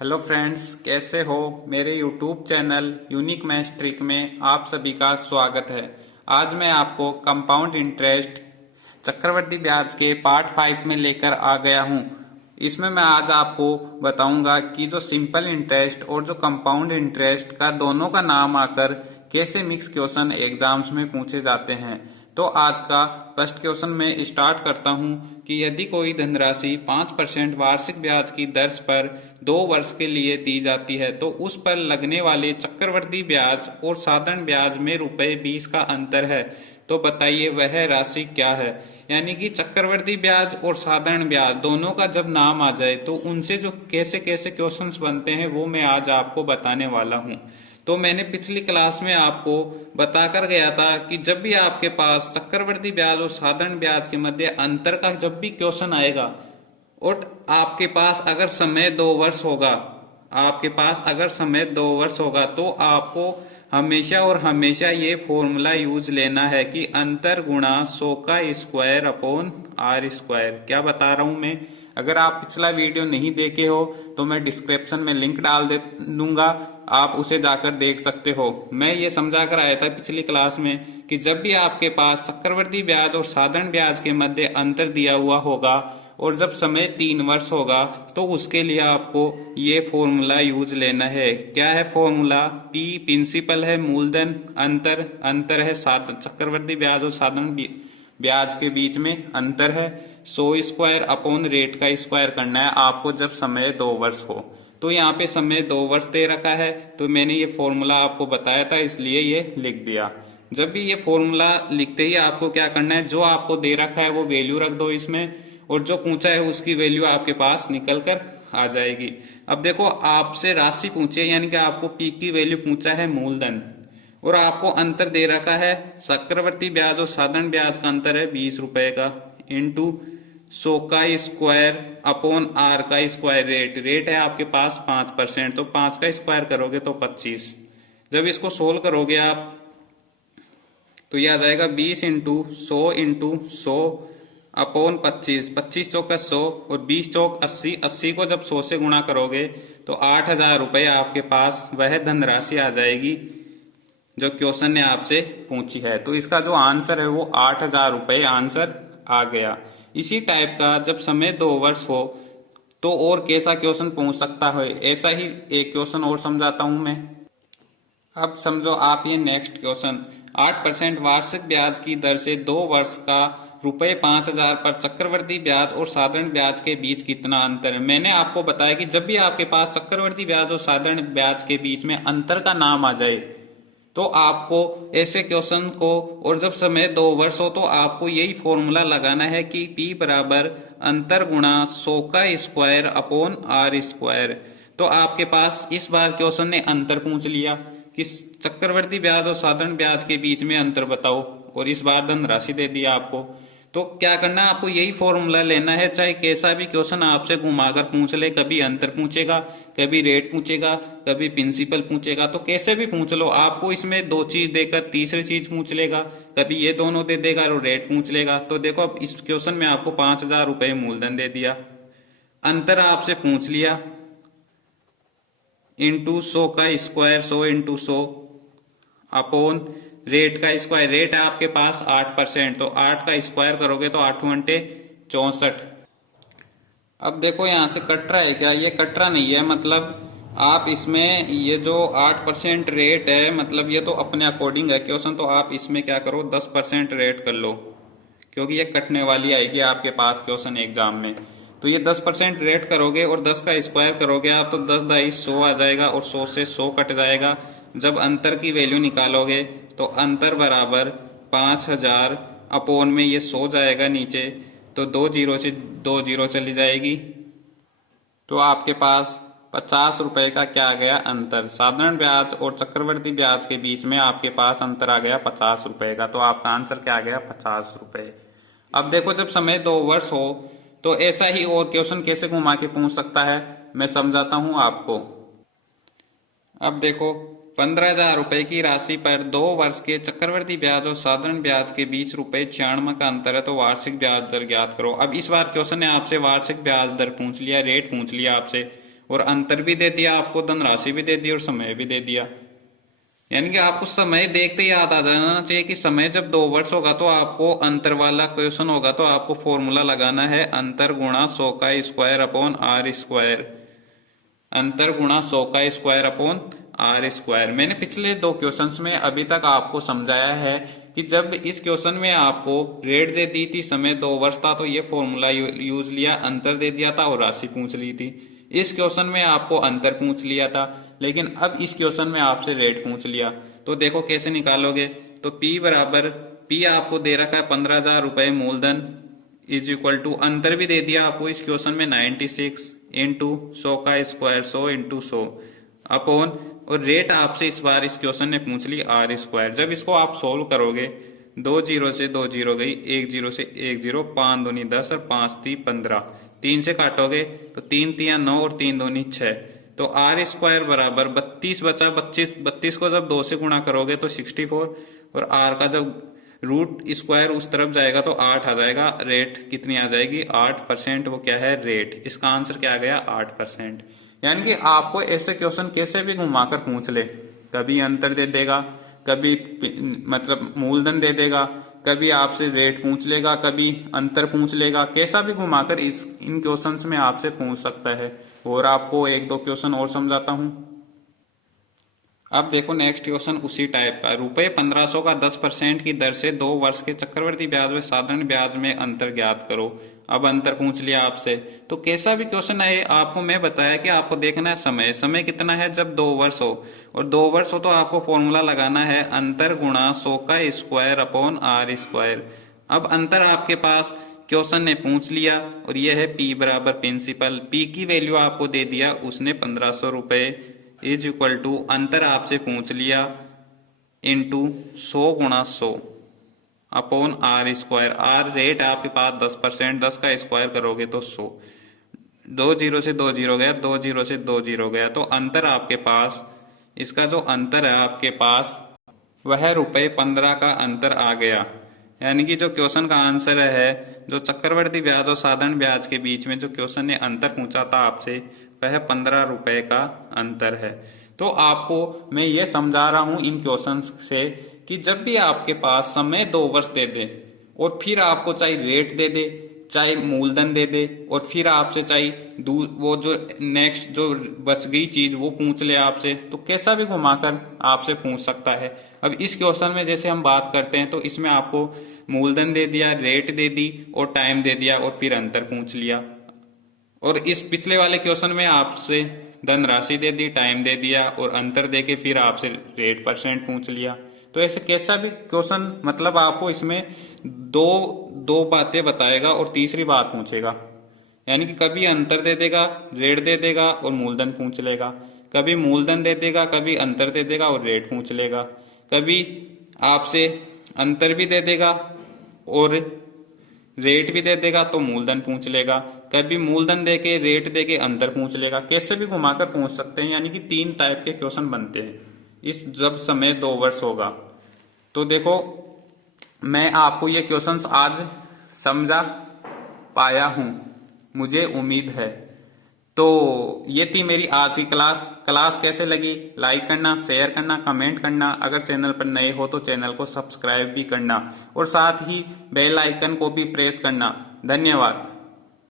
Hello friends, कैसे हो। मेरे YouTube channel unique maths trick में आप सभी का स्वागत है। आज मैं आपको कंपाउंड इंटरेस्ट चक्रवृद्धि ब्याज के पार्ट 5 में लेकर आ गया हूं। इसमें मैं आज आपको बताऊंगा कि जो सिंपल इंटरेस्ट और जो कंपाउंड इंटरेस्ट का दोनों का नाम आकर कैसे मिक्स क्वेश्चन एग्जाम्स में पूछे जाते हैं। तो आज का फर्स्ट क्वेश्चन में स्टार्ट करता हूं कि यदि कोई धनराशि 5% वार्षिक ब्याज की दर पर 2 वर्ष के लिए दी जाती है तो उस पर लगने वाले चक्रवृद्धि ब्याज और साधारण ब्याज में ₹20 का अंतर है। तो बताइए वह राशि क्या है। यानी कि चक्रवृद्धि ब्याज और साधारण ब्याज दोनों का जब नाम आ जाए तो उनसे जो कैसे कैसे क्वेश्चंस बनते हैं वो मैं आज आपको बताने वाला हूं। तो मैंने पिछली क्लास में आपको बताकर गया था कि जब भी आपके पास चक्रवृद्धि ब्याज और साधारण ब्याज के मध्य अंतर का जब भी क्वेश्चन आएगा और आपके पास अगर समय 2 वर्ष होगा, आपके पास अगर समय 2 वर्ष होगा तो आपको हमेशा और हमेशा ये फॉर्मूला यूज लेना है कि अंतर गुणा 100 का स्क्वायर अपॉन आर स्क्वायर। क्या बता रहा हूं मैं। अगर आप पिछला वीडियो नहीं देखे हो तो मैं डिस्क्रिप्शन में लिंक डाल दे दूंगा, आप उसे जाकर देख सकते हो। मैं ये समझा कर आया था पिछली क्लास में कि जब भी आपके पास चक्रवृद्धि ब्याज और साधारण ब्याज के मध्य अंतर दिया हुआ होगा और जब समय 3 वर्ष होगा तो उसके लिए आपको ये फॉर्मूला यूज लेना है। क्या है फॉर्मूला। पी प्रिंसिपल है मूलधन, अंतर अंतर है चक्रवृद्धि ब्याज और साधारण ब्याज के बीच में अंतर है। 100 स्क्वायर अपॉन रेट का स्क्वायर करना है आपको जब समय 2 वर्ष हो। तो यहाँ पे समय 2 वर्ष दे रखा है तो मैंने ये फॉर्मूला आपको बताया था इसलिए ये लिख दिया। जब भी ये फॉर्मूला लिखते ही आपको क्या करना है, जो आपको दे रखा है वो वैल्यू रख दो इसमें और जो पूछा है उसकी वैल्यू आपके पास निकल कर आ जाएगी। अब देखो आपसे राशि पूछे यानी कि आपको पी की वैल्यू पूछा है मूलधन और आपको अंतर दे रखा है चक्रवृद्धि ब्याज और साधारण ब्याज का अंतर है ₹20 का इंटू 100 का स्क्वायर अपॉन आर का स्क्वायर। रेट है आपके पास 5%, तो 5 का स्क्वायर करोगे तो 25। जब इसको सोल्व करोगे आप तो यह आ जाएगा 20 इंटू 100 अपॉन 25। 25 चौक 100 और 20 चौक 80। 80 को जब 100 से गुणा करोगे तो 8,000 रुपये आपके पास वह धनराशि आ जाएगी जो क्वेश्चन ने आपसे पूछी है। तो इसका जो आंसर है वो 8,000 रुपये आंसर आ गया। इसी टाइप का जब समय 2 वर्ष हो तो और कैसा क्वेश्चन पूछ सकता है, ऐसा ही एक क्वेश्चन और समझाता हूं मैं। अब समझो आप ये नेक्स्ट क्वेश्चन। 8% वार्षिक ब्याज की दर से 2 वर्ष का ₹5,000 पर चक्रवृद्धि ब्याज और साधारण ब्याज के बीच कितना अंतर है। मैंने आपको बताया कि जब भी आपके पास चक्रवृद्धि ब्याज और साधारण ब्याज के बीच में अंतर का नाम आ जाए तो आपको ऐसे क्वेश्चन को और जब समय 2 वर्ष हो तो आपको यही फॉर्मूला लगाना है कि P बराबर अंतर गुणा 100 का स्क्वायर अपॉन आर स्क्वायर। तो आपके पास इस बार क्वेश्चन ने अंतर पूछ लिया कि चक्रवृद्धि ब्याज और साधारण ब्याज के बीच में अंतर बताओ और इस बार धनराशि दे दिया आपको। तो क्या करना है, आपको यही फॉर्मूला लेना है चाहे कैसा भी क्वेश्चन आपसे घुमाकर पूछ ले। कभी अंतर पूछेगा, कभी रेट पूछेगा, कभी प्रिंसिपल पूछेगा, तो कैसे भी पूछ लो आपको इसमें 2 चीज देकर तीसरी चीज पूछ लेगा। कभी ये दोनों दे देगा और रेट पूछ लेगा। तो देखो अब इस क्वेश्चन में आपको 5,000 रुपये मूलधन दे दिया, अंतर आपसे पूछ लिया इंटू 100 का स्क्वायर 100 इंटू 100 अपॉन रेट का स्क्वायर। रेट है आपके पास 8%, तो 8 का स्क्वायर करोगे तो 8 × 64। अब देखो यहाँ से कट रहा है क्या, ये कट रहा नहीं है। मतलब आप इसमें ये जो 8% रेट है मतलब ये तो अपने अकॉर्डिंग है क्वेश्चन, तो आप इसमें क्या करो 10% रेट कर लो क्योंकि ये कटने वाली आएगी आपके पास क्वेश्चन एग्जाम में। तो ये 10% रेट करोगे और 10 का स्क्वायर करोगे आप तो 10 दाई 100 आ जाएगा और 100 से 100 कट जाएगा। जब अंतर की वैल्यू निकालोगे तो अंतर बराबर 5,000 अपॉन में ये 100 जाएगा नीचे, तो 2 जीरो से 2 जीरो चली जाएगी। तो आपके पास 50 रुपये का क्या आ गया अंतर। साधारण ब्याज और चक्रवृद्धि ब्याज के बीच में आपके पास अंतर आ गया 50 रुपये का। तो आपका आंसर क्या आ गया 50 रुपये। अब देखो जब समय 2 वर्ष हो तो ऐसा ही और क्वेश्चन कैसे घुमा के पूछ सकता है, मैं समझाता हूं आपको। अब देखो 15,000 रुपये की राशि पर 2 वर्ष के चक्रवृद्धि ब्याज और साधारण ब्याज के बीच ₹96 का अंतर है तो वार्षिक ब्याज दर ज्ञात करो। अब इस बार क्वेश्चन ने आपसे वार्षिक ब्याज दर पूछ लिया, रेट पूछ लिया आपसे और अंतर भी दे दिया आपको, धनराशि भी दे दी और समय भी दे दिया। यानी कि आपको समय देखते ही याद आ जाना चाहिए कि समय जब 2 वर्ष होगा तो आपको अंतर वाला क्वेश्चन होगा तो आपको फॉर्मूला लगाना है अंतर गुणा 100 का स्क्वायर अपॉन आर स्क्वायर। अंतर गुणा 100 का स्क्वायर अपॉन आर स्क्वायर। मैंने पिछले 2 क्वेश्चंस में अभी तक आपको समझाया है कि जब इस क्वेश्चन में आपको रेट दे दी थी, समय 2 वर्ष था, तो ये फॉर्मूला यूज लिया, अंतर दे दिया था और राशि पूछ ली थी। इस क्वेश्चन में आपको अंतर पूछ लिया था, लेकिन अब इस क्वेश्चन में आपसे रेट पूछ लिया। तो देखो कैसे निकालोगे। तो P बराबर, P आपको दे रखा है 15,000 रुपये मूलधन, इज इक्वल टू अंतर भी दे दिया आपको इस क्वेश्चन में 96 इंटू 100 का स्क्वायर, 100 इंटू 100 अपॉन, और रेट आपसे इस बार इस क्वेश्चन ने पूछ ली आर स्क्वायर। जब इसको आप सोल्व करोगे, 2 जीरो से 2 जीरो गई, 1 जीरो से 1 जीरो, 5 दूनी 10 और 5 ती 15, 3 से काटोगे तो 3 तियां 9 और 3 दूनी 6, तो आर स्क्वायर बराबर 32 बचा। 32 को जब 2 से गुणा करोगे तो 64, और आर का जब रूट स्क्वायर उस तरफ जाएगा तो 8 आ जाएगा। रेट कितनी आ जाएगी? 8%। वो क्या है? रेट। इसका आंसर क्या आ गया? 8%। यानी कि आपको ऐसे क्वेश्चन कैसे भी घुमाकर पूछ ले, कभी अंतर दे देगा, कभी मतलब मूलधन दे देगा, कभी आपसे रेट पूछ लेगा, कभी अंतर पूछ लेगा, कैसा भी घुमाकर इन क्वेश्चंस में आपसे पूछ सकता है। और आपको 1-2 क्वेश्चन और समझाता हूं। अब देखो नेक्स्ट क्वेश्चन उसी टाइप का। रुपये 1500 का 10% की दर से 2 वर्ष के चक्रवृद्धि ब्याज व साधारण ब्याज में अंतर ज्ञात करो। अब अंतर पूछ लिया आपसे, तो कैसा भी क्वेश्चन आए आपको मैं बताया कि आपको देखना है समय। समय कितना है? जब 2 वर्ष हो, और 2 वर्ष हो तो आपको फॉर्मूला लगाना है अंतर गुणा 100 का स्क्वायर अपॉन आर स्क्वायर। अब अंतर आपके पास क्वेश्चन ने पूछ लिया, और यह है P बराबर प्रिंसिपल। P की वैल्यू आपको दे दिया उसने 1500 रुपये, इज इक्वल टू अंतर आपसे पूछ लिया इंटू 100 गुणा 100 upon R square. R rate आपके पास 10%, 10 का स्क्वायर करोगे तो 100। 2 जीरो से 2 जीरो गया, 2 जीरो से 2 जीरो गया, तो अंतर आपके पास, इसका जो अंतर है आपके पास वह ₹15 का अंतर आ गया। यानी कि जो क्वेश्चन का आंसर है, जो चक्रवर्ती ब्याज और साधारण ब्याज के बीच में जो क्वेश्चन ने अंतर पूछा था आपसे, वह 15 रुपए का अंतर है। तो आपको मैं ये समझा रहा हूं इन क्वेश्चन से कि जब भी आपके पास समय 2 वर्ष दे दे और फिर आपको चाहे रेट दे दे, चाहे मूलधन दे दे, और फिर आपसे चाहे वो जो नेक्स्ट जो बच गई चीज वो पूछ ले आपसे, तो कैसा भी घुमाकर आपसे पूछ सकता है। अब इस क्वेश्चन में जैसे हम बात करते हैं तो इसमें आपको मूलधन दे दिया, रेट दे दी और टाइम दे दिया, और फिर अंतर पूछ लिया। और इस पिछले वाले क्वेश्चन में आपसे धनराशि दे दी, टाइम दे दिया और अंतर दे के फिर आपसे रेट % पूछ लिया। तो ऐसे कैसा भी क्वेश्चन, मतलब आपको इसमें दो बातें बताएगा और तीसरी बात पूछेगा। यानी कि कभी अंतर दे देगा, रेट दे देगा और मूलधन पूछ लेगा, कभी मूलधन दे देगा, कभी अंतर दे देगा और रेट पूछ लेगा, कभी आपसे अंतर भी दे देगा और रेट भी दे देगा तो मूलधन पूछ लेगा, कभी मूलधन दे के रेट दे के अंतर पूछ लेगा। कैसे भी घुमाकर पूछ सकते हैं। यानी कि 3 टाइप के क्वेश्चन बनते हैं इस जब समय 2 वर्ष होगा। तो देखो मैं आपको ये क्वेश्चंस आज समझा पाया हूं, मुझे उम्मीद है। तो ये थी मेरी आज की क्लास कैसे लगी लाइक करना, शेयर करना, कमेंट करना। अगर चैनल पर नए हो तो चैनल को सब्सक्राइब भी करना और साथ ही बेल आइकन को भी प्रेस करना। धन्यवाद।